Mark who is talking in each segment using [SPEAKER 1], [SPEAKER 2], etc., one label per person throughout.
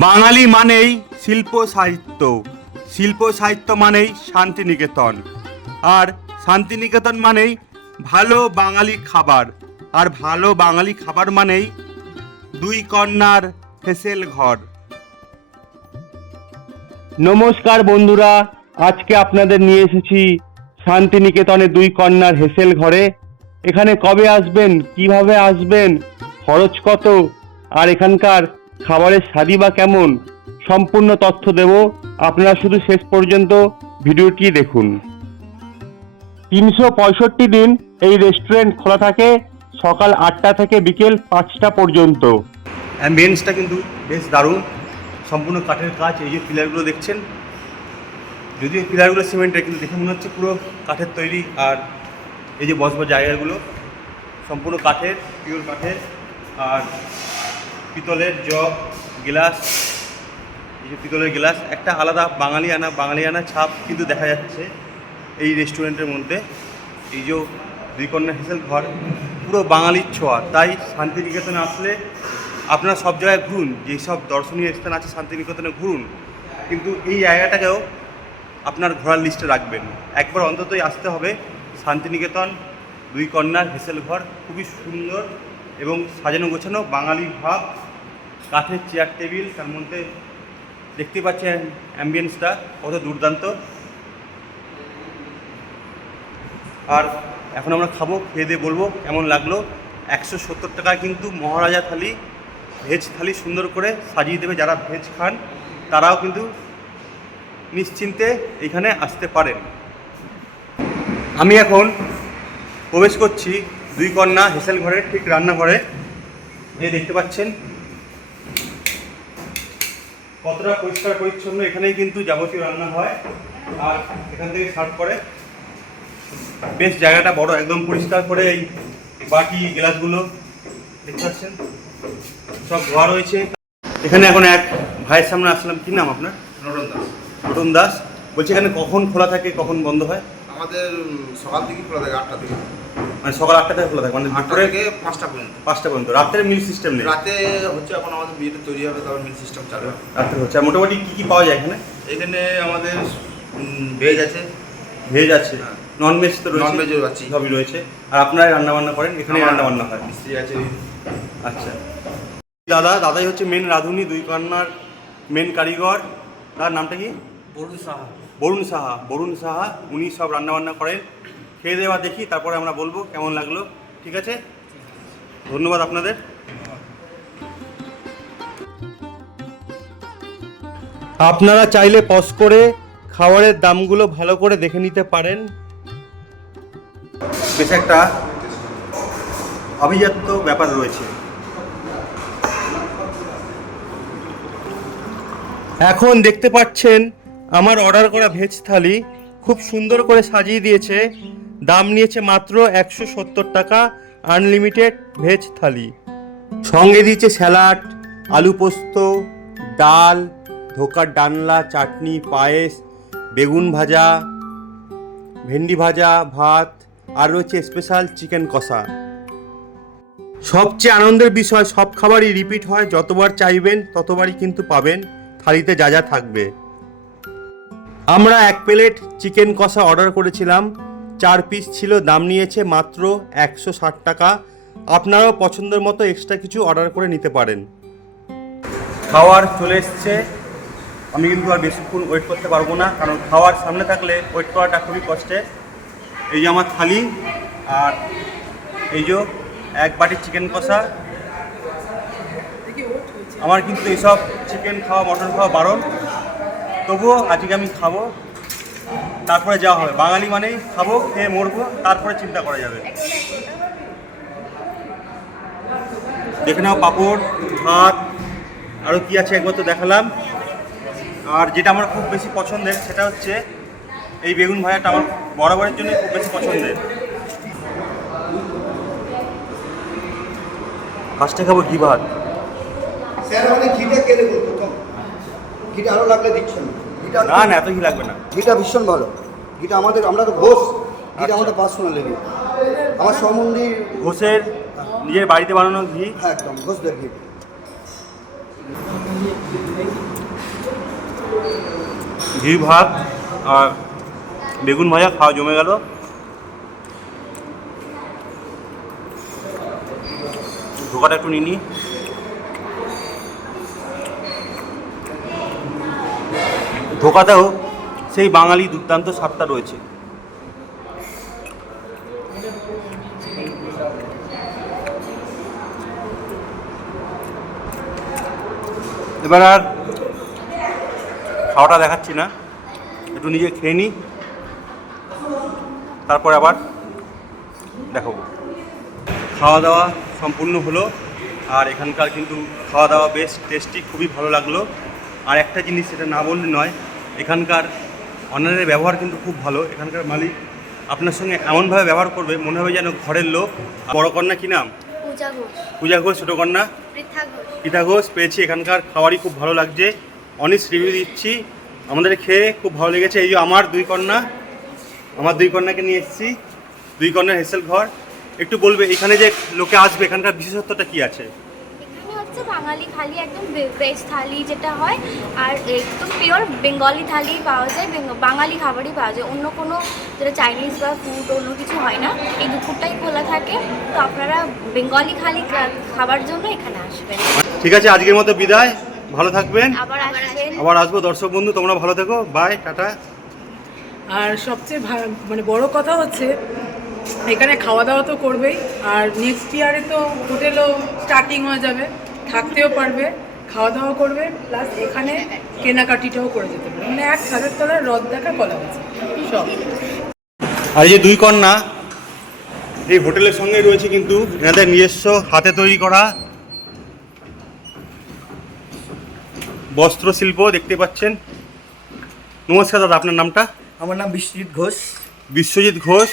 [SPEAKER 1] বাঙালি মানেই শিল্প সাহিত্য। শিল্প সাহিত্য মানেই শান্তিনিকেতন। আর শান্তিনিকেতন মানেই ভালো বাঙালি খাবার। আর ভালো বাঙালি খাবার মানেই দুই কন্যার হেসেল ঘর। নমস্কার বন্ধুরা, আজকে আপনাদের নিয়ে এসেছি শান্তিনিকেতনে দুই কন্যার হেসেল ঘরে। এখানে কবে আসবেন, কীভাবে আসবেন, খরচ কত, আর এখানকার খাবারের স্বাদই বা কেমন, সম্পূর্ণ তথ্য দেব। আপনারা শুধু শেষ পর্যন্ত ভিডিওটি দেখুন। তিনশো পঁয়ষট্টি দিন এই রেস্টুরেন্ট খোলা থাকে সকাল আটটা থেকে বিকেল পাঁচটা পর্যন্ত। অ্যাম্বিয়েন্সটা কিন্তু বেশ দারুণ। সম্পূর্ণ কাঠের কাজ, এই যে পিলারগুলো দেখছেন। এই পিলারগুলো সিমেন্টের, কিন্তু দেখে মনে হচ্ছে পুরো কাঠের তৈরি। আর এই যে বসবার জায়গাগুলো, সম্পূর্ণ কাঠের পিওর কাঠের। আর পিতলের জগ, গ্লাস, এই যে পিতলের গ্লাস, একটা আলাদা বাঙালিয়ানা বাঙালিয়ানা ছাপ কিন্তু দেখা যাচ্ছে এই রেস্টুরেন্টের মধ্যে। এই যে দুই কন্যা হেসেল ঘর, পুরো বাঙালির ছোঁয়া। তাই শান্তিনিকেতনে আসলে আপনারা সব জায়গায় ঘুরুন যেসব দর্শনীয় স্থান আছে শান্তিনিকেতনে ঘুরুন। কিন্তু এই জায়গাটাকেও আপনার ঘোরার লিস্টে রাখবেন। একবার অন্ততই আসতে হবে। শান্তিনিকেতন, দুই কন্যার হেসেল ঘর, খুবই সুন্দর এবং সাজানো গোছানো বাঙালি ভাব। কাঠের চেয়ার টেবিল তার মধ্যে দেখতে পাচ্ছেন অ্যাম্বিয়েন্সটা কত দুর্দান্ত। আর এখন আমরা খাব, খেয়ে দিয়ে বলব কেমন লাগল। একশো সত্তর টাকায় কিন্তু মহারাজা থালি, ভেজ থালি সুন্দর করে সাজিয়ে দেবে যারা ভেজ খান, তারাও কিন্তু নিশ্চিন্তে এখানে আসতে পারেন। আমি এখন প্রবেশ করছি দুই কন্যা হেসেল ঘরের ঠিক রান্নাঘরে। এই দেখতে পাচ্ছেন কতটা পরিষ্কার পরিচ্ছন্ন এখানেই কিন্তু যাবতীয় রান্না হয়। আর এখান থেকে সার্ভ করে। বেশ জায়গাটা বড় একদম পরিষ্কার করে এই বাকি গ্লাসগুলো দেখতে পাচ্ছেন। সব ধোয়া রয়েছে। এখানে এখন এক ভাইয়ের সামনে আসলাম। কি নাম আপনার?
[SPEAKER 2] নরম দাস।
[SPEAKER 1] রতন দাস। বলছি এখানে কখন খোলা থাকে কখন বন্ধ হয়?
[SPEAKER 2] আমাদের সকাল থেকে খোলা থাকে আটটা থেকে।
[SPEAKER 1] মানে সকাল আটটা থেকে খোলা থাকে মানে
[SPEAKER 2] আটটা
[SPEAKER 1] দুপুরে
[SPEAKER 2] থেকে পাঁচটা পর্যন্ত।
[SPEAKER 1] পাঁচটা পর্যন্ত। রাত্রে মিল সিস্টেম নেই।
[SPEAKER 2] রাতে হচ্ছে এখন আমাদের বিয়েটা তৈরি হবে তারপর মিল সিস্টেম চালু হবে।
[SPEAKER 1] রাত্রে হচ্ছে। আর মোটামুটি কী কী পাওয়া যায় এখানে?
[SPEAKER 2] এখানে আমাদের ভেজ আছে।
[SPEAKER 1] ভেজ আছে।
[SPEAKER 2] হ্যাঁ।
[SPEAKER 1] নন ভেজ তো রয়েছে।
[SPEAKER 2] Non-veg আছে।
[SPEAKER 1] সবই রয়েছে। আর আপনারা রান্না বান্না করেন? এখানে রান্না বান্না হয়।
[SPEAKER 2] মিস্ত্রি আছে।
[SPEAKER 1] আচ্ছা। দাদা দাদাই হচ্ছে মেন রাঁধুনি দুই কন্যার মেন কারিগর। তার নামটা কি?
[SPEAKER 2] বরুণ সাহা।
[SPEAKER 1] বরুণ সাহা। বরুণ সাহা উনি সব রান্নাবান্না করেন। খেয়ে দেওয়া দেখি, তারপরে আমরা বলব কেমন লাগল, ঠিক আছে? ধন্যবাদ আপনাদের। আপনারা চাইলে পজ করে খাবারের দামগুলো ভালো করে দেখে নিতে পারেন। বেশ একটা আভিজাত্য ব্যাপার রয়েছে। এখন দেখতে পাচ্ছেন আমার অর্ডার করা ভেজ থালি খুব সুন্দর করে সাজিয়ে দিয়েছে। দাম নিয়েছে মাত্র একশো সত্তর টাকা আনলিমিটেড ভেজ থালি। সঙ্গে দিয়েছে স্যালাড, আলু পোস্ত, ডাল, ধোকার ডালনা চাটনি, পায়েস, বেগুন ভাজা, ভেন্ডি ভাজা, ভাত, আর রয়েছে স্পেশাল চিকেন কষা। সবচেয়ে আনন্দের বিষয়, সব খাবারই রিপিট হয়, যতবার চাইবেন ততবারই কিন্তু পাবেন, থালিতে যা যা থাকবে। আমরা এক প্লেট চিকেন কষা অর্ডার করেছিলাম চার পিস ছিল, দাম নিয়েছে মাত্র একশো ষাট টাকা। আপনারাও পছন্দের মতো এক্সট্রা কিছু অর্ডার করে নিতে পারেন। খাওয়ার চলে এসছে। আমি কিন্তু আর বেশিক্ষণ ওয়েট করতে পারব না, কারণ খাওয়ার সামনে থাকলে ওয়েট করাটা খুবই কষ্টে। এই যে আমার থালি, আর এই যে এক বাটি চিকেন কষা। আমার কিন্তু এইসব চিকেন খাওয়া, মটন খাওয়া বারণ। তবুও আজকে আমি খাব। তারপরে যাওয়া হবে। বাঙালি মানেই খাব, খেয়ে মরবো, তারপরে চিন্তা করা যাবে। দেখে নাও পাঁপড়, ভাত আরও কি আছে একবার তো দেখালাম। আর যেটা আমার খুব বেশি পছন্দের, সেটা হচ্ছে এই বেগুন ভাজাটা আমার বরাবরের জন্য খুব বেশি পছন্দের। ফার্স্টে খাব ঘি ভাত।
[SPEAKER 3] স্যার মানে ঘিটা কে দেবো ঘিটা আরও লাগলে দিচ্ছেন ঘিটা
[SPEAKER 1] না না এত ঘি লাগবে না।
[SPEAKER 3] ঘিটা ভীষণ ভালো। ঘিটা আমাদের আমরা তো ঘোষ। ঘিটা
[SPEAKER 1] আচ্ছা।
[SPEAKER 3] আমাদের পার্সোনাল লেগে আমার সম্বন্ধী
[SPEAKER 1] ঘোষের নিজের বাড়িতে বানানো ঘি?
[SPEAKER 3] হ্যাঁ একদম ঘোষদের ঘি।
[SPEAKER 1] ঘি ভাত আর বেগুন ভাজা খাওয়া জমে গেল। ধোকাটা একটু নিনি ধোকাতেও সেই বাঙালি দুর্দান্ত স্বাদটা রয়েছে। এবার আর খাওয়াটা দেখাচ্ছি না। একটু নিজে খেয়ে নিই তারপর আবার দেখাবো। খাওয়া দাওয়া সম্পূর্ণ হলো। আর এখানকার কিন্তু খাওয়া দাওয়া বেশ টেস্টি, খুবই ভালো লাগল। আর একটা জিনিস সেটা না বললে নয় এখানকার অনারের ব্যবহার কিন্তু খুব ভালো এখানকার মালিক আপনার সঙ্গে এমনভাবে ব্যবহার করবে মনে হবে যেন ঘরের লোক। বড় কন্যা কি নাম?
[SPEAKER 4] পূজা ঘোষ।
[SPEAKER 1] ছোটো কন্যা?
[SPEAKER 4] পৃথা ঘোষ।
[SPEAKER 1] পিতা ঘোষ পেয়েছি এখানকার খাবারই খুব ভালো লাগছে। অনেস্ট রিভিউ দিচ্ছি। আমাদের খেয়ে খুব ভালো লেগেছে। এই যে আমার দুই কন্যা আমার দুই কন্যাকে নিয়ে এসেছি। দুই কন্যার হেসেল ঘর। একটু বলবে এখানে যে লোকে আসবে এখানকার বিশেষত্বটা কি আছে?
[SPEAKER 4] হচ্ছে বাঙালি থালি একদম ভেজ থালি যেটা হয়। আর একদম পিওর বেঙ্গলি থালি পাওয়া যায় বেঙ্গ- বাঙালি খাবারই পাওয়া যায়। অন্য কোনো যেটা চাইনিজ বা ফুড অন্য কিছু হয় না। এই দুপুরটাই খোলা থাকে। তো আপনারা বেঙ্গলি খালি খাবার জন্য এখানে আসবেন।
[SPEAKER 1] ঠিক আছে আজকের মতো বিদায়। ভালো থাকবেন।
[SPEAKER 4] আবার আসবেন।
[SPEAKER 1] আবার আসব। দর্শক বন্ধু তোমরা ভালো থেকো। By tata.
[SPEAKER 5] আর সবচেয়ে মানে বড় কথা হচ্ছে এখানে খাওয়া দাওয়া তো করবেই। আর নেক্সট ইয়ারে তো হোটেলও স্টার্টিং হয়ে যাবে। থাকতেও পারবে খাওয়া দাওয়া করবে প্লাস এখানে কেনাকাটিটাও করে যেতে পারবে। মানে এক ছাদের তলার রদ দেখা কলা আছে সব।
[SPEAKER 1] আর এই যে দুই কন্যা এই হোটেলের সঙ্গে রয়েছে কিন্তু এনাদের নিজস্ব হাতে তৈরি করা বস্ত্র শিল্প দেখতে পাচ্ছেন। নমস্কার দাদা আপনার নামটা?
[SPEAKER 3] আমার নাম বিশ্বজিৎ ঘোষ।
[SPEAKER 1] বিশ্বজিৎ ঘোষ।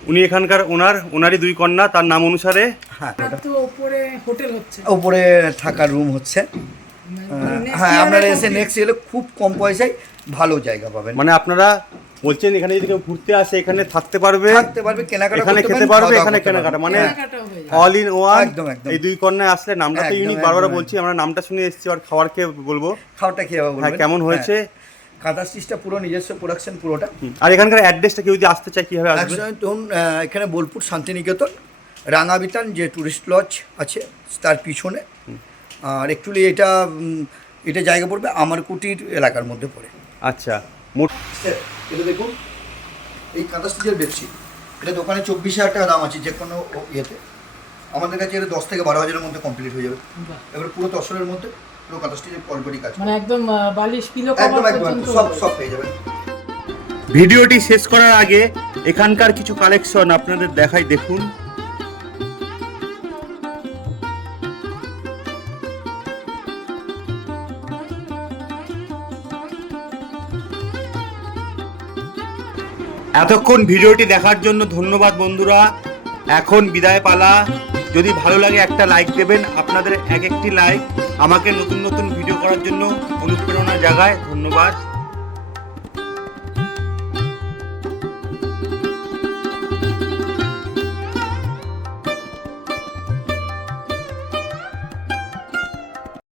[SPEAKER 1] উনি এখানকার ওনার ওনারই দুই কন্যা তার নাম অনুসারে।
[SPEAKER 3] হ্যাঁ
[SPEAKER 5] ওপরে হোটেল হচ্ছে।
[SPEAKER 3] উপরে থাকার রুম হচ্ছে।
[SPEAKER 5] মানে
[SPEAKER 3] হ্যাঁ আপনারা এসে নেক্সট এলে খুব কম পয়সায় ভালো জায়গা পাবেন।
[SPEAKER 1] মানে আপনারা বলছেন এখানে যদি কেউ ঘুরতে আসে এখানে থাকতে পারবে
[SPEAKER 3] থাকতে পারবে কেনাকাটা
[SPEAKER 1] এখানে খেতে
[SPEAKER 3] পারবেন,
[SPEAKER 1] পারবে এখানে কেনাকাটা মানে
[SPEAKER 5] হয়ে
[SPEAKER 1] অল ইন ওয়ান
[SPEAKER 3] একদম, একদম।
[SPEAKER 1] এই দুই কন্যায় আসলে নামটা তো ইউনিক বারবার বলছি আমরা নামটা শুনে এসেছি আর খাবার খেয়ে বলব?
[SPEAKER 3] খাওয়াটা খেয়ে বলবেন?
[SPEAKER 1] হ্যাঁ। কেমন হয়েছে?
[SPEAKER 3] কাঁথা স্টিচটা পুরো নিজস্ব প্রোডাকশন পুরোটা।
[SPEAKER 1] আর এখানকার অ্যাড্রেসটা কেউ যদি আসতে চায় কীভাবে আসবে?
[SPEAKER 3] ধরুন এখানে বোলপুর শান্তিনিকেতন রাঙাবিতান যে টুরিস্ট লজ আছে তার পিছনে। আর অ্যাকচুয়ালি এটা এটা জায়গা পড়বে আমারকুটির এলাকার মধ্যে পড়ে।
[SPEAKER 1] আচ্ছা। মোট
[SPEAKER 3] এটা দেখুন এই কাঁথা স্টিচের বেডশিট এটা দোকানে চব্বিশ হাজার টাকা দাম আছে যে কোনো ইয়েতে। আমাদের কাছে এটা দশ থেকে বারো হাজারের মধ্যে কমপ্লিট হয়ে যাবে। এবার পুরো তসরের মধ্যে পুরো কাঁথা স্টিচের পরপরই কাজ
[SPEAKER 5] মানে একদম বালিশ পিলো
[SPEAKER 3] একদম
[SPEAKER 5] কভার
[SPEAKER 3] একদম
[SPEAKER 5] পর্যন্ত
[SPEAKER 3] একদম, সব সব পেয়ে যাবেন।
[SPEAKER 1] ভিডিওটি শেষ করার আগে এখানকার কিছু কালেকশন আপনাদের দেখাই দেখুন। এতক্ষণ ভিডিওটি দেখার জন্য ধন্যবাদ বন্ধুরা। এখন বিদায় পালা। যদি ভালো লাগে একটা লাইক দেবেন, আপনাদের এক একটি লাইক আমাকে নতুন নতুন ভিডিও করার জন্য অনুপ্রেরণা জাগায় ধন্যবাদ।